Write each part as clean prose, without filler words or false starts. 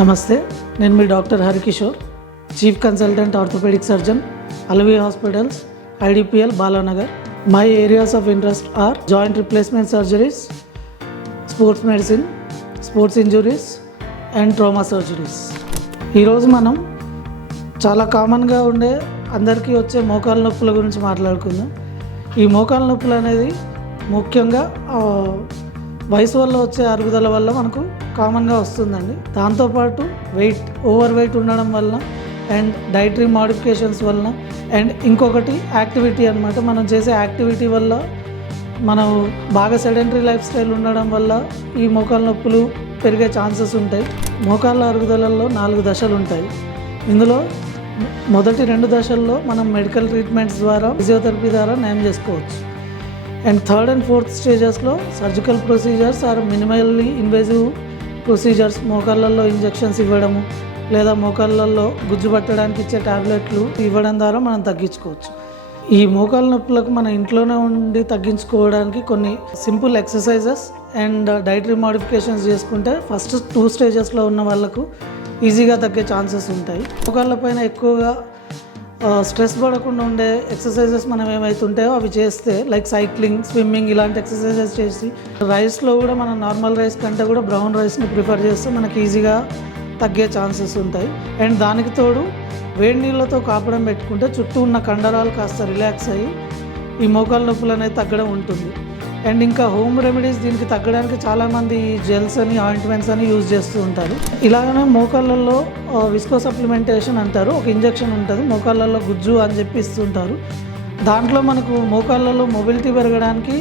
నమస్తే, నేను మీ doctor Harikishore, chief consultant orthopaedic surgeon, Alavi hospitals, IDPL, Balanagar. My areas of interest are joint replacement surgeries, sports medicine, sports injuries and trauma surgeries. ఈరోజు మనం చాలా కామన్గా ఉండే అందరికీ వచ్చే మోకాళ్ళ నొప్పుల గురించి మాట్లాడుకుందాం. ఈ మోకాళ్ళ నొప్పులు అనేది ముఖ్యంగా వయసు వల్ల వచ్చే అరుగుదల వల్ల మనకు కామన్గా వస్తుందండి. దాంతోపాటు ఓవర్ వెయిట్ ఉండడం వల్ల అండ్ డైటరీ మాడిఫికేషన్స్ వలన అండ్ ఇంకొకటి యాక్టివిటీ అనమాట. మనం చేసే యాక్టివిటీ వల్ల మనం బాగా సెడెంటరీ లైఫ్ స్టైల్ ఉండడం వల్ల ఈ మోకాళ్ళ నొప్పులు పెరిగే ఛాన్సెస్ ఉంటాయి. మోకాళ్ళ అరుగుదలలో 4 దశలు ఉంటాయి. ఇందులో మొదటి 2 దశల్లో మనం మెడికల్ ట్రీట్మెంట్స్ ద్వారా, ఫిజియోథెరపీ ద్వారా నయం చేసుకోవచ్చు. అండ్ 3rd and 4th స్టేజెస్లో surgical procedures are minimally invasive procedures, మోకాళ్ళల్లో ఇంజెక్షన్స్ ఇవ్వడము లేదా మోకాళ్ళల్లో గుజ్జు పట్టడానికి ఇచ్చే టాబ్లెట్లు ఇవ్వడం ద్వారా మనం తగ్గించుకోవచ్చు. ఈ మోకాళ్ళ నొప్పులకు మన ఇంట్లోనే ఉండి తగ్గించుకోవడానికి కొన్ని simple exercises and dietary modifications చేసుకుంటే ఫస్ట్ 2 స్టేజెస్లో ఉన్న వాళ్ళకు ఈజీగా తగ్గే ఛాన్సెస్ ఉంటాయి. మోకాళ్ళ పైన ఎక్కువగా స్ట్రెస్ పడకుండా ఉండే ఎక్సర్సైజెస్ మనం ఏమవుతుంటాయో అవి చేస్తే, లైక్ సైక్లింగ్, స్విమ్మింగ్, ఇలాంటి ఎక్సర్సైజెస్ చేసి రైస్లో కూడా మనం నార్మల్ రైస్ కంటే కూడా బ్రౌన్ రైస్ని ప్రిఫర్ చేస్తే మనకి ఈజీగా తగ్గే ఛాన్సెస్ ఉంటాయి. అండ్ దానికి తోడు వేడి నీళ్ళతో కాపడం పెట్టుకుంటే చుట్టూ ఉన్న కండరాలు కాస్త రిలాక్స్ అయ్యి ఈ మోకాళ్ళ నొప్పులు అనేది తగ్గడం ఉంటుంది. అండ్ ఇంకా హోమ్ రెమెడీస్ దీనికి తగ్గడానికి చాలామంది జెల్స్ అని, ఆయింట్మెంట్స్ అని యూజ్ చేస్తూ ఉంటారు. ఇలాగనే మోకాళ్ళల్లో విస్కో సప్లిమెంటేషన్ అంటారు, ఒక ఇంజెక్షన్ ఉంటుంది, మోకాళ్ళల్లో గుజ్జు అని చెప్పి ఇస్తుంటారు. దాంట్లో మనకు మోకాళ్ళలో మొబిలిటీ పెరగడానికి,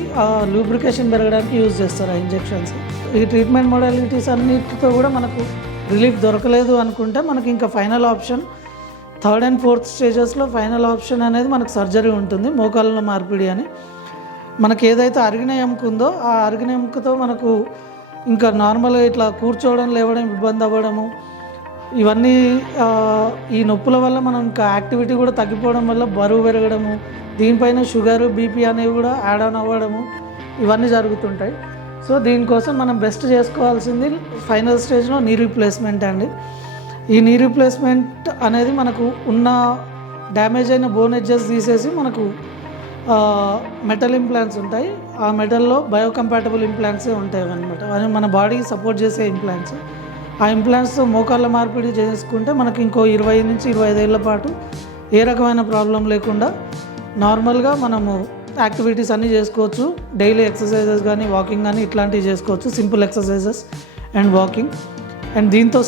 లూబ్రికేషన్ పెరగడానికి యూజ్ చేస్తారు ఆ ఇంజెక్షన్స్. ఈ ట్రీట్మెంట్ మోడాలిటీస్ అన్నిటితో కూడా మనకు రిలీఫ్ దొరకలేదు అనుకుంటే మనకి ఇంకా final option 3rd and 4th స్టేజెస్లో ఫైనల్ ఆప్షన్ అనేది మనకు సర్జరీ ఉంటుంది, మోకాళ్ళ మార్పిడి అని. మనకి ఏదైతే అరిగిన ఎముక ఉందో ఆ అరిగిన ఎముకతో మనకు ఇంకా నార్మల్గా ఇట్లా కూర్చోవడం, లేవడం ఇబ్బంది అవ్వడము, ఇవన్నీ ఈ నొప్పుల వల్ల మనం ఇంకా యాక్టివిటీ కూడా తగ్గిపోవడం వల్ల బరువు పెరగడము, దీనిపైన షుగర్, బీపీ అనేవి కూడా యాడ్ ఆన్ అవ్వడము, ఇవన్నీ జరుగుతుంటాయి. సో దీనికోసం మనం బెస్ట్ చేసుకోవాల్సింది ఫైనల్ స్టేజ్లో నీ రీప్లేస్మెంట్ అండి. ఈ నీ రీప్లేస్మెంట్ అనేది మనకు ఉన్న డ్యామేజ్ అయిన బోన్ ఎడ్జెస్ తీసేసి మనకు మెటల్ ఇంప్లాంట్స్ ఉంటాయి. ఆ మెటల్లో బయోకంపాటబుల్ ఇంప్లాంట్సే ఉంటాయి అన్నమాట. అవి మన బాడీకి సపోర్ట్ చేసే ఇంప్లాంట్స్. ఆ ఇంప్లాంట్స్తో మోకాళ్ళ మార్పిడి చేసుకుంటే మనకి ఇంకో 20 నుంచి 25 ఏళ్ల పాటు ఏ రకమైన ప్రాబ్లం లేకుండా నార్మల్గా మనము యాక్టివిటీస్ అన్నీ చేసుకోవచ్చు. డైలీ ఎక్సర్సైజెస్ కానీ, వాకింగ్ కానీ ఇట్లాంటివి చేసుకోవచ్చు, simple exercises and walking. And దీంతో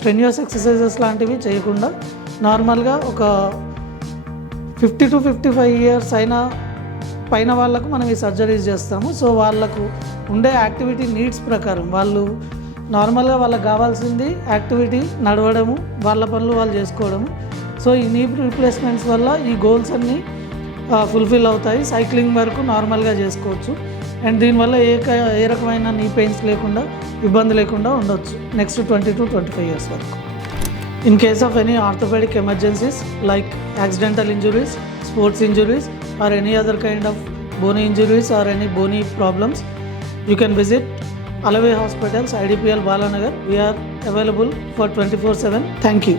స్ట్రెన్యూస్ ఎక్సర్సైజెస్ లాంటివి చేయకుండా నార్మల్గా ఒక 50 to 55 ఇయర్స్ అయినా పైన వాళ్ళకు మనం ఈ సర్జరీస్ చేస్తాము. సో వాళ్ళకు ఉండే యాక్టివిటీ నీడ్స్ ప్రకారం వాళ్ళు నార్మల్గా వాళ్ళకి కావాల్సింది యాక్టివిటీ, నడవడము, వాళ్ళ పనులు వాళ్ళు చేసుకోవడము. సో ఈ నీ రీప్లేస్మెంట్స్ వల్ల ఈ గోల్స్ అన్నీ ఫుల్ఫిల్ అవుతాయి. సైక్లింగ్ వరకు నార్మల్గా చేసుకోవచ్చు. అండ్ దీనివల్ల ఏ రకమైన నీ పెయిన్స్ లేకుండా, ఇబ్బంది లేకుండా ఉండొచ్చు నెక్స్ట్ 20 to 25 ఇయర్స్ వరకు. In case of any orthopedic emergencies like accidental injuries, sports injuries or any other kind of bony injuries or any bony problems, you can visit Alavai Hospitals, IDPL, Balanagar. We are available for 24/7. Thank you.